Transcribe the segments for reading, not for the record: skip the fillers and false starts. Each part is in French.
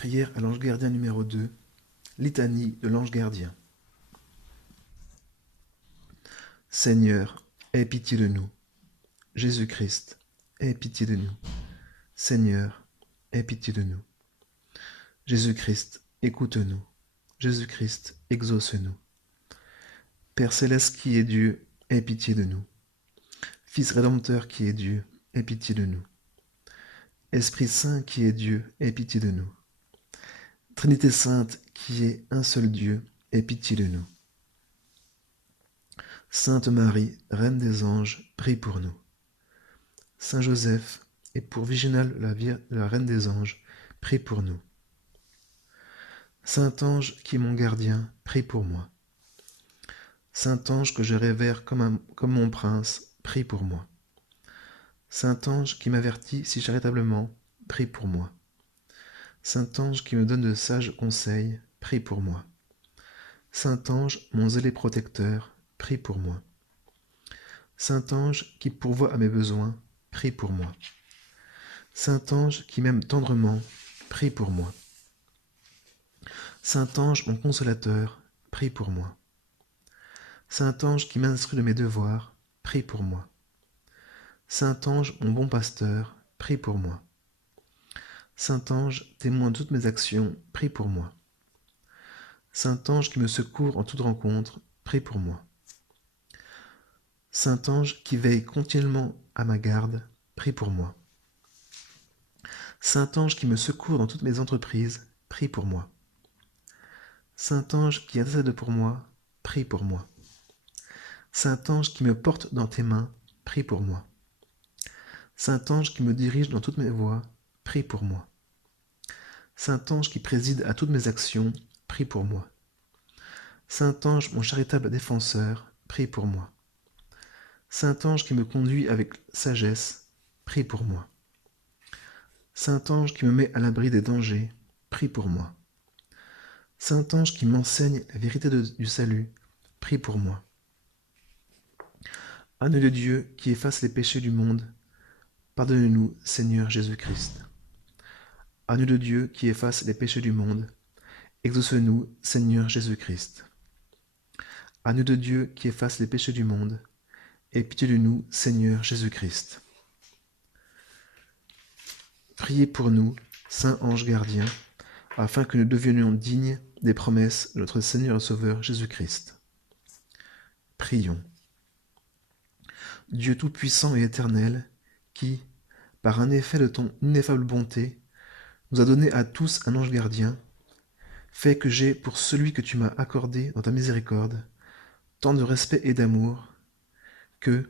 Prière à l'ange gardien numéro 2, litanie de l'ange gardien. Seigneur, aie pitié de nous. Jésus-Christ, aie pitié de nous. Seigneur, aie pitié de nous. Jésus-Christ, écoute-nous. Jésus-Christ, exauce-nous. Père céleste qui est Dieu, aie pitié de nous. Fils rédempteur qui est Dieu, aie pitié de nous. Esprit Saint qui est Dieu, aie pitié de nous. Trinité Sainte qui est un seul Dieu, aie pitié de nous. Sainte Marie, Reine des anges, prie pour nous. Saint Joseph, et pour Viginal, la Reine des anges, prie pour nous. Saint ange qui est mon gardien, prie pour moi. Saint ange que je révère comme mon prince, prie pour moi. Saint ange qui m'avertit si charitablement, prie pour moi. Saint ange qui me donne de sages conseils, prie pour moi. Saint ange, mon zélé protecteur, prie pour moi. Saint ange qui pourvoit à mes besoins, prie pour moi. Saint ange qui m'aime tendrement, prie pour moi. Saint ange, mon consolateur, prie pour moi. Saint ange qui m'instruit de mes devoirs, prie pour moi. Saint ange, mon bon pasteur, prie pour moi. Saint ange, témoin de toutes mes actions, prie pour moi. Saint ange qui me secourt en toute rencontre, prie pour moi. Saint ange qui veille continuellement à ma garde, prie pour moi. Saint ange qui me secourt dans toutes mes entreprises, prie pour moi. Saint ange qui intercède pour moi, prie pour moi. Saint ange qui me porte dans tes mains, prie pour moi. Saint ange qui me dirige dans toutes mes voies, prie pour moi. Saint ange qui préside à toutes mes actions, prie pour moi. Saint ange, mon charitable défenseur, prie pour moi. Saint ange qui me conduit avec sagesse, prie pour moi. Saint ange qui me met à l'abri des dangers, prie pour moi. Saint ange qui m'enseigne la vérité du salut, prie pour moi. Agneau de Dieu qui efface les péchés du monde, pardonne-nous, Seigneur Jésus-Christ. Agneau de Dieu qui efface les péchés du monde, exauce-nous, Seigneur Jésus-Christ. Agneau de Dieu qui efface les péchés du monde, aie pitié de nous, Seigneur Jésus-Christ. Priez pour nous, Saint ange gardien, afin que nous devenions dignes des promesses de notre Seigneur et Sauveur Jésus-Christ. Prions. Dieu tout-puissant et éternel, qui, par un effet de ton ineffable bonté, nous a donné à tous un ange gardien, fais que j'aie pour celui que tu m'as accordé dans ta miséricorde, tant de respect et d'amour, que,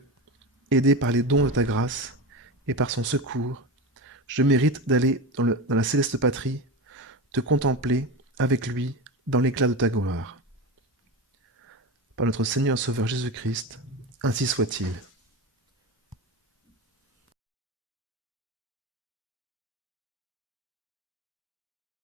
aidé par les dons de ta grâce et par son secours, je mérite d'aller dans la céleste patrie, te contempler avec lui dans l'éclat de ta gloire. Par notre Seigneur Sauveur Jésus-Christ, ainsi soit-il.